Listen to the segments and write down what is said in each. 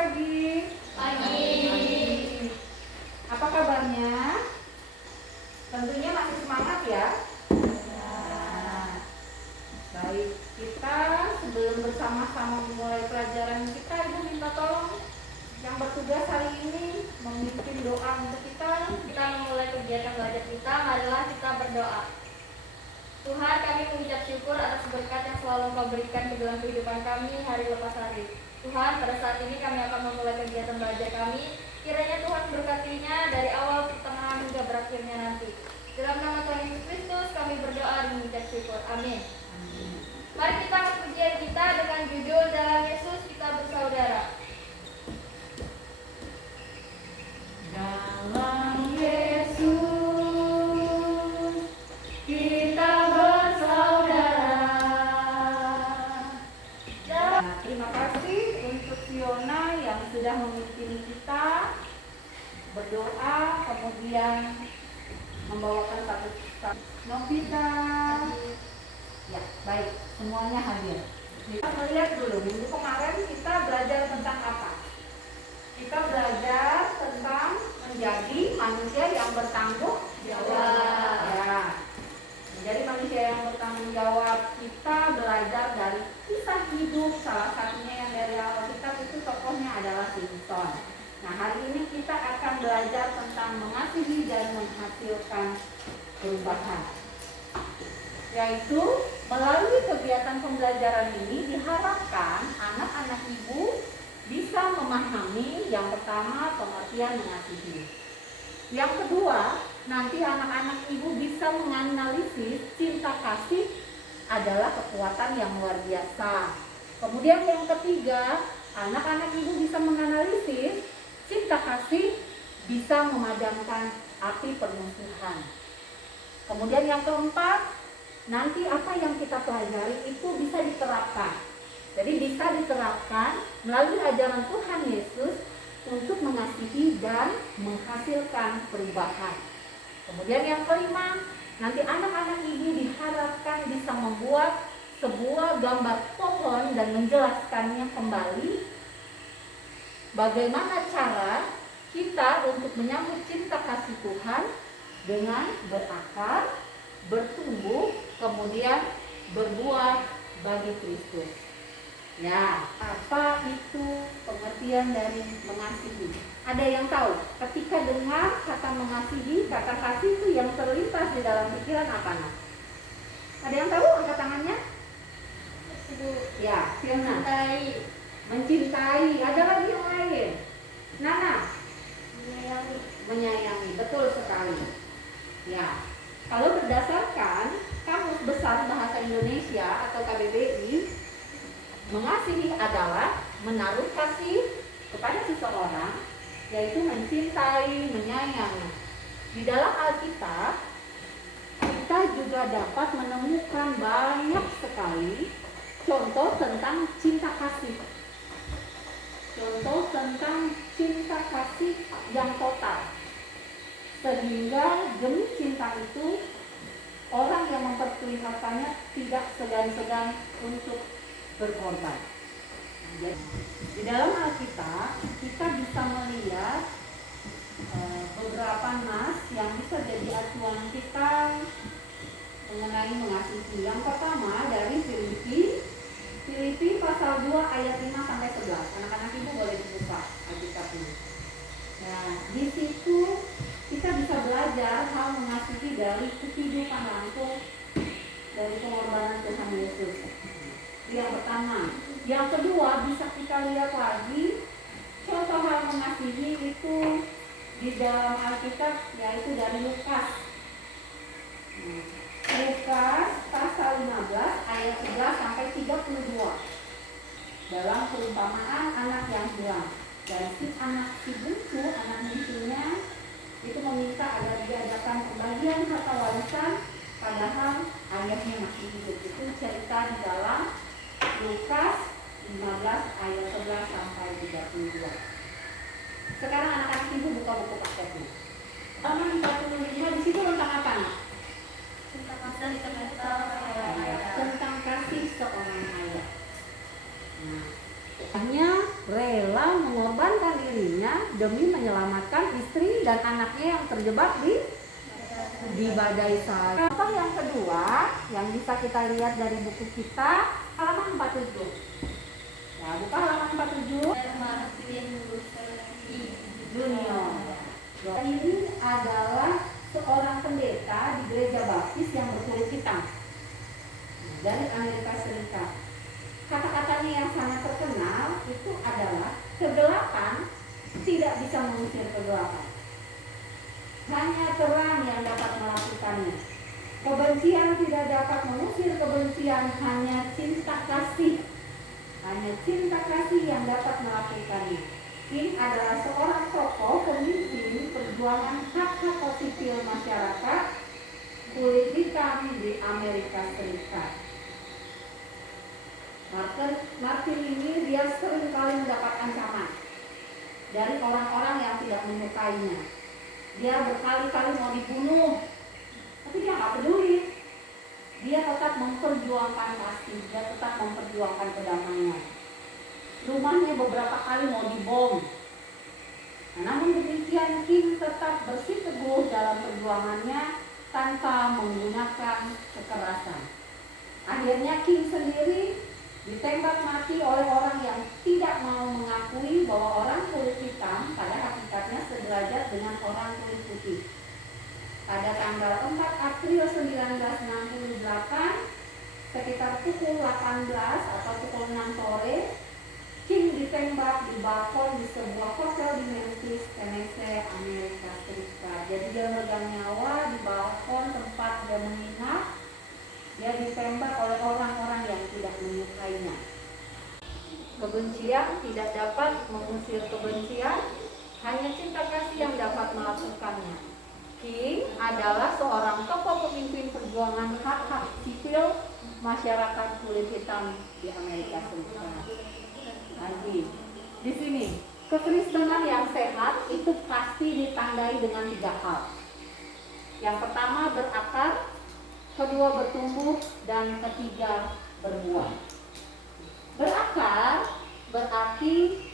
pagi. Pagi. Apa kabarnya? Tentunya masih semangat ya? Nah, baik, kita sebelum bersama-sama memulai pelajaran kita, Ibu minta tolong yang bertugas hari ini memimpin doa untuk kita. Kita memulai kegiatan belajar kita, marilah kita berdoa. Tuhan, kami mengucap syukur atas berkat yang selalu Engkau berikan ke dalam kehidupan kami hari lepas hari. Tuhan, pada saat ini kami akan memulai kegiatan belajar kami. Kiranya Tuhan berkatinya dari awal, pertengahan, hingga berakhirnya nanti. Dalam nama Tuhan Yesus Kristus kami berdoa dan mengucap syukur. Amin. Mari kita angkat pujian kita dengan judul Dalam Yesus Kita Bersaudara. Dalam Yesus kita bersaudara. Nah, terima kasih untuk Fiona yang sudah memimpin kita berdoa, kemudian membawakan satu Novita. Ya, baik, semuanya hadir. Kita melihat dulu, minggu kemarin kita belajar tentang apa? Kita belajar tentang menjadi manusia yang bertanggung jawab. Ya, menjadi manusia yang bertanggung jawab. Kita belajar dari kisah hidup, salah satunya yang dari awal kitab itu tokohnya adalah Simpson. Nah, hari ini kita akan belajar tentang mengasihi dan menghasilkan perubahan. Yaitu melalui kegiatan pembelajaran ini diharapkan anak-anak ibu bisa memahami yang pertama pengertian mengasihi. Yang kedua, nanti anak-anak ibu bisa menganalisis cinta kasih adalah kekuatan yang luar biasa. Kemudian yang ketiga, anak-anak ibu bisa menganalisis cinta kasih bisa memadamkan api permusuhan. Kemudian yang keempat, nanti apa yang kita pelajari itu bisa diterapkan. Jadi bisa diterapkan melalui ajaran Tuhan Yesus untuk mengasihi dan menghasilkan perubahan. Kemudian yang kelima, nanti anak-anak ini diharapkan bisa membuat sebuah gambar pohon dan menjelaskannya kembali bagaimana cara kita untuk menyambut cinta kasih Tuhan dengan berakar, bertumbuh, kemudian berbuah bagi Kristus. Ya, apa itu pengertian dari mengasihi? Ada yang tahu? Ketika dengar kata mengasihi, kata kasih itu yang terlintas di dalam pikiran apa? Nah? Ada yang tahu? Angkat tangannya. Ya, Fiona. Mencintai. Ada lagi yang lain? Nana. Menyayangi. Betul sekali. Ya. Kalau berdasarkan Kamus Besar Bahasa Indonesia atau KBBI, mengasihi adalah menaruh kasih kepada seseorang, yaitu mencintai, menyayangi. Di dalam Alkitab, kita juga dapat menemukan banyak sekali contoh tentang cinta kasih. Contoh tentang cinta kasih yang total. Sehingga demi cinta itu, orang yang memperlihatkannya tidak segan-segan untuk berkorban. Di dalam Alkitab kita bisa melihat beberapa nas yang bisa jadi acuan kita mengenai mengasihi. Yang pertama dari Filipi pasal 2 ayat 5 sampai 11. Anak-anak ibu boleh dibuka Alkitab ini. Nah, di situ kita bisa belajar hal mengasihi dari kehidupan langsung dari pengorbanan Tuhan Yesus. Yang pertama. Yang kedua, bisa kita lihat lagi contoh hal mengasihi itu di dalam Alkitab, yaitu dari Lukas. Lukas pasal 15 ayat 11 sampai 32. Dalam perumpamaan anak yang hilang. Dan si anak bungsunya itu meminta agar diadakan pembagian harta warisan padahal ayahnya masih hidup. Itu cerita di dalam Lukas 15 ayat 11 sampai 32. Sekarang anak-anak ibu buka buku paketnya. Halaman 45 di situ tentang apa? Tentang kasih seorang ayah. Nah, hanya rela mengorbankan dirinya demi menyelamatkan istri dan anaknya yang terjebak di badai salju. Contoh yang kedua yang bisa kita lihat dari buku kita, halaman 47. Ya, buka halaman 47. Martin Luther Junior. Ini adalah seorang pendeta di gereja baptis yang berkulit hitam dari Amerika Serikat. Kata-katanya yang sangat terkenal itu adalah kegelapan tidak bisa mengusir kegelapan. Hanya terang yang dapat melakukannya. Kebencian tidak dapat mengusir kebencian, hanya cinta kasih. Hanya cinta kasih yang dapat melakukannya. Ini adalah seorang tokoh pemimpin perjuangan hak-hak sipil masyarakat kulit hitam di Amerika Serikat. Martin ini dia sering kali mendapat ancaman dari orang-orang yang tidak menyukainya. Dia berkali-kali mau dibunuh, tapi dia nggak peduli. Dia tetap memperjuangkan kasih, dia tetap memperjuangkan kedamaian. Rumahnya beberapa kali mau dibom. Namun demikian King tetap bersiteguh dalam perjuangannya tanpa menggunakan kekerasan. Akhirnya King sendiri ditembak mati oleh orang yang tidak mau mengakui bahwa orang kulit hitam pada hakikatnya sederajat dengan orang kulit putih. Pada tanggal 4 April 1968, sekitar pukul 18 atau pukul 6 sore, King ditembak di balkon di sebuah hotel di Memphis, Tennessee, Amerika Serikat. Jadi dia memegang nyawa di balkon tempat dia menginap. Dia ditembak oleh orang-orang yang tidak menyukainya. Kebencian tidak dapat mengusir kebencian, hanya cinta kasih yang dapat melakukannya. King adalah seorang tokoh pemimpin perjuangan hak-hak sipil masyarakat kulit hitam di Amerika Serikat. Lagi di sini, kekristenan yang sehat itu pasti ditandai dengan 3 hal. Yang pertama berakar, kedua bertumbuh, dan ketiga berbuah. Berakar berarti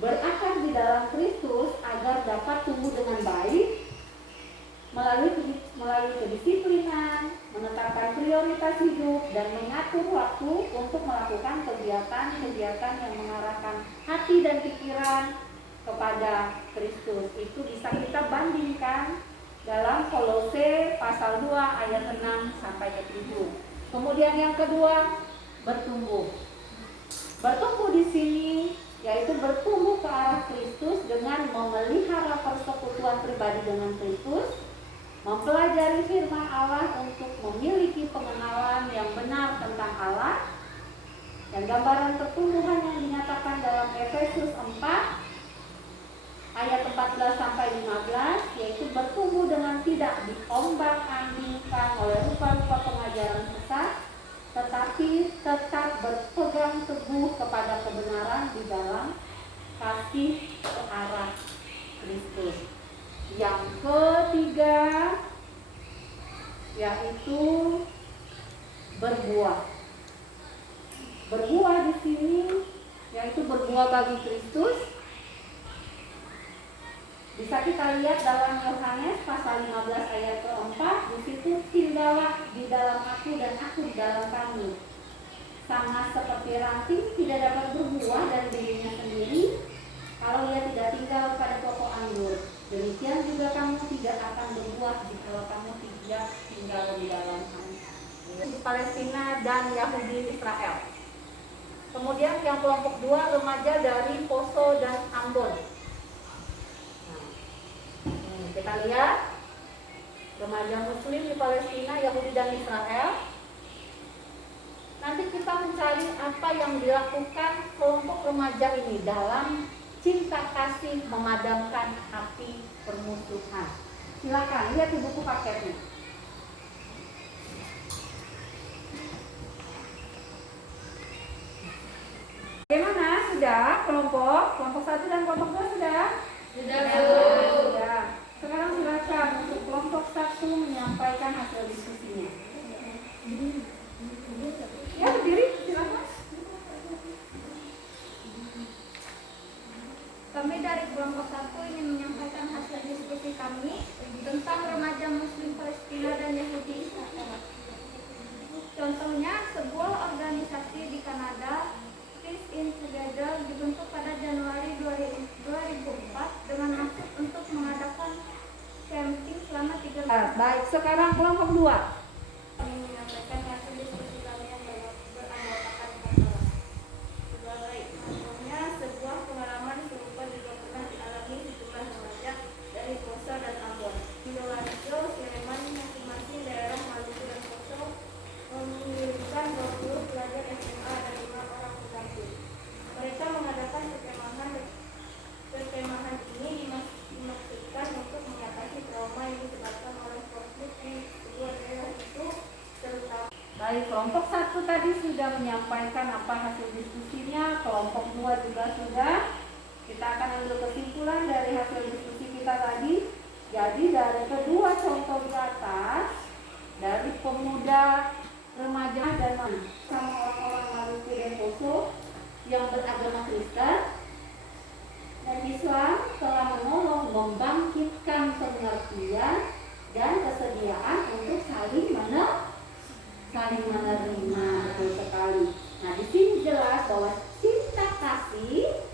berakar di dalam Kristus agar dapat tumbuh dengan baik melalui kedisiplinan, menetapkan prioritas hidup, dan mengatur waktu untuk melakukan kegiatan-kegiatan yang mengarahkan hati dan pikiran kepada Kristus. Itu bisa kita bandingkan dalam Kolose pasal 2 ayat 6 sampai ke 7. Kemudian yang kedua, bertumbuh. Bertumbuh di sini yaitu bertumbuh ke arah Kristus dengan memelihara persekutuan pribadi dengan Kristus, mempelajari firman Allah untuk memiliki pengenalan yang benar tentang Allah, dan gambaran pertumbuhan yang dinyatakan dalam Efesus 4 ayat 14 sampai 15, yaitu bertumbuh dengan tidak diombang-ambingkan oleh rupa-rupa pengajaran sesat, tetapi tetap berpegang teguh kepada kebenaran di dalam kasih ke arah Kristus. Yang ketiga yaitu berbuah. Berbuah di sini yaitu berbuah bagi Kristus. Bisa kita lihat dalam Yohanes pasal 15 ayat ke-4, di situ tinggallah di dalam aku dan aku di dalam kamu. Sama seperti ranting tidak dapat berbuah dari dirinya sendiri kalau ia tidak tinggal pada pokok anggur. Demikian juga kamu tidak akan berbuah jika kamu tidak tinggal di dalam kami. Palestina dan Yahudi Israel. Kemudian yang kelompok 2 remaja dari Poso dan Ambon. Kita lihat remaja Muslim di Palestina, Yahudi dan Israel. Nanti kita mencari apa yang dilakukan kelompok remaja ini dalam cinta kasih memadamkan api permusuhan. Silakan lihat di buku paketnya. Bagaimana? Sudah kelompok 1 dan kelompok 2 sudah? Sudah. Sekarang silakan untuk kelompok 1 menyampaikan hasil diskusinya. Ya, berdiri silakan. Kami dari kelompok 1 ingin menyampaikan hasil diskusi kami tentang remaja Muslim Palestina dan Yahudi Israel. Contohnya, sebuah organisasi di Kanada, Peace in Together, dibentuk pada Januari 2004 dengan maksud untuk mengadakan camping selama 3 bulan. Baik, sekarang kelompok 2. Kami menyampaikan hasil diskusi kami yang beranggotakan 4 orang. Sebagai contohnya, sebuah pengalaman serupa juga pernah dialami sejumlah remaja dari Poso dan Ambon. Sidoarjo, Sleman, masing-masing daerah Maluku dan Poso mengirimkan 20 pelajar SMA dan 5 orang pendamping. Mereka mengadakan perkemahan ini dimaksudkan untuk mengatasi trauma yang disebabkan oleh konflik di kedua daerah itu, terutama. Baik, kelompok 1 tadi sudah menyampaikan apa hasil diskusinya, kelompok 2 juga sudah. Kita akan ambil kesimpulan dari hasil diskusi kita tadi. Jadi dari kedua contoh di atas, dari pemuda, remaja dan sama orang-orang Maluku dan Poso yang beragama Kristen dan Islam telah menolong membangkitkan pengertian dan kesediaan untuk saling menerima. Betul sekali. Nah, di sini jelas bahwa cinta kasih,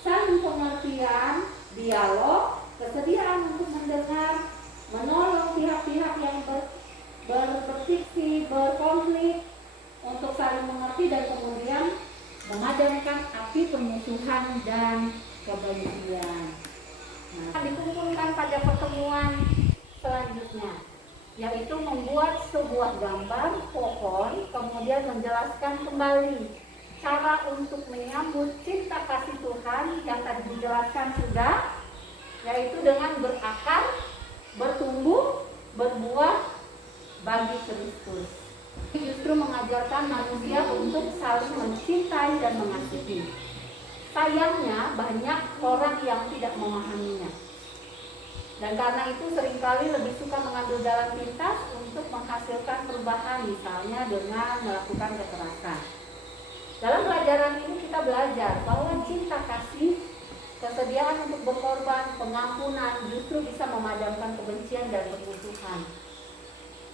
saling pengertian, dialog, kesediaan untuk mendengar, menolong pihak-pihak yang berfriksi, berkonflik untuk saling mengerti dan kemudian memadamkan api permusuhan dan kebencian. Nah, dikumpulkan pada pertemuan selanjutnya, yaitu membuat sebuah gambar pohon, kemudian menjelaskan kembali cara untuk menyambut cinta kasih Tuhan yang tadi dijelaskan sudah, yaitu dengan berakar, bertumbuh, berbuah bagi Kristus. Justru mengajarkan manusia untuk saling mencintai dan mengasihi. Sayangnya banyak orang yang tidak memahaminya. Dan karena itu seringkali lebih suka mengambil jalan pintas untuk menghasilkan perubahan, misalnya dengan melakukan kekerasan. Dalam pelajaran ini kita belajar bahwa cinta kasih, kesediaan untuk berkorban, pengampunan justru bisa memadamkan kebencian dan permusuhan.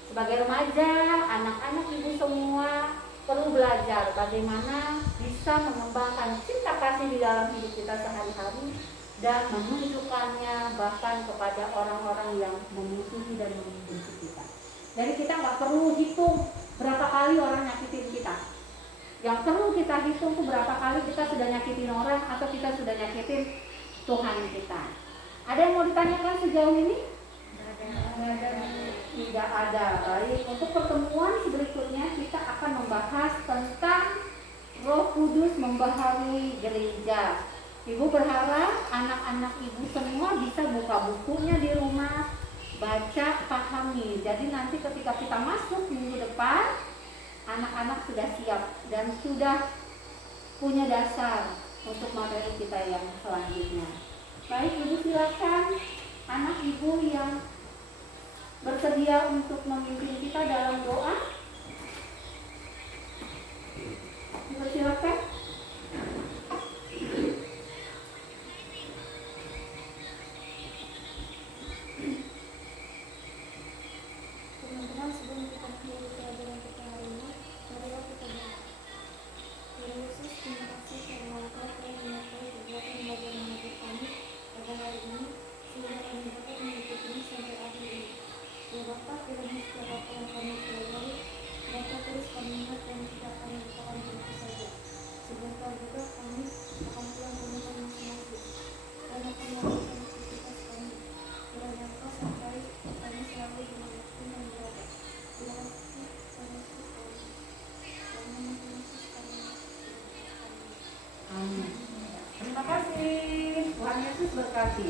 Sebagai remaja, anak-anak ibu semua perlu belajar bagaimana bisa mengembangkan cinta kasih di dalam hidup kita sehari-hari dan menunjukkannya bahkan kepada orang-orang yang memusuhi dan membenci kita. Jadi kita nggak perlu hitung berapa kali orang nyakitin kita. Yang perlu kita hitung tuh berapa kali kita sudah nyakitin orang atau kita sudah nyakitin Tuhan kita. Ada yang mau ditanyakan sejauh ini? Tidak ada. Baik, untuk pertemuan berikutnya kita akan membahas tentang Roh Kudus membaharui gereja. Ibu berharap anak-anak ibu semua bisa buka bukunya di rumah, baca, pahami. Jadi nanti ketika kita masuk minggu depan, anak-anak sudah siap dan sudah punya dasar untuk materi kita yang selanjutnya. Baik, ibu silakan anak ibu yang bersedia untuk memimpin kita dalam doa. Silakan. Teman-teman, sebelum kita mengakhiri pelajaran kita hari ini, marilah kita berdoa. Tuhan Yesus, terima kasih karena Engkau telah menyertai perbuatan belajar mengajar kami pada hari ini, sehingga kami dapat mengikutinya sampai akhir ini. Ya Bapa, kiranya setiap apa yang kami pelajari dapat terus kami ingat dan tidak akan melupakan begitu saja. Sebentar juga kami akan pulang ke rumah masing-masing. Karena kami melakukan aktivitas kami. Kiranya Engkau sampai kami selalu dengan waktu yang berada. Terima kasih, Tuhan Yesus, kami Yesus kami. Amin. Terima kasih. Tuhan Yesus berkati.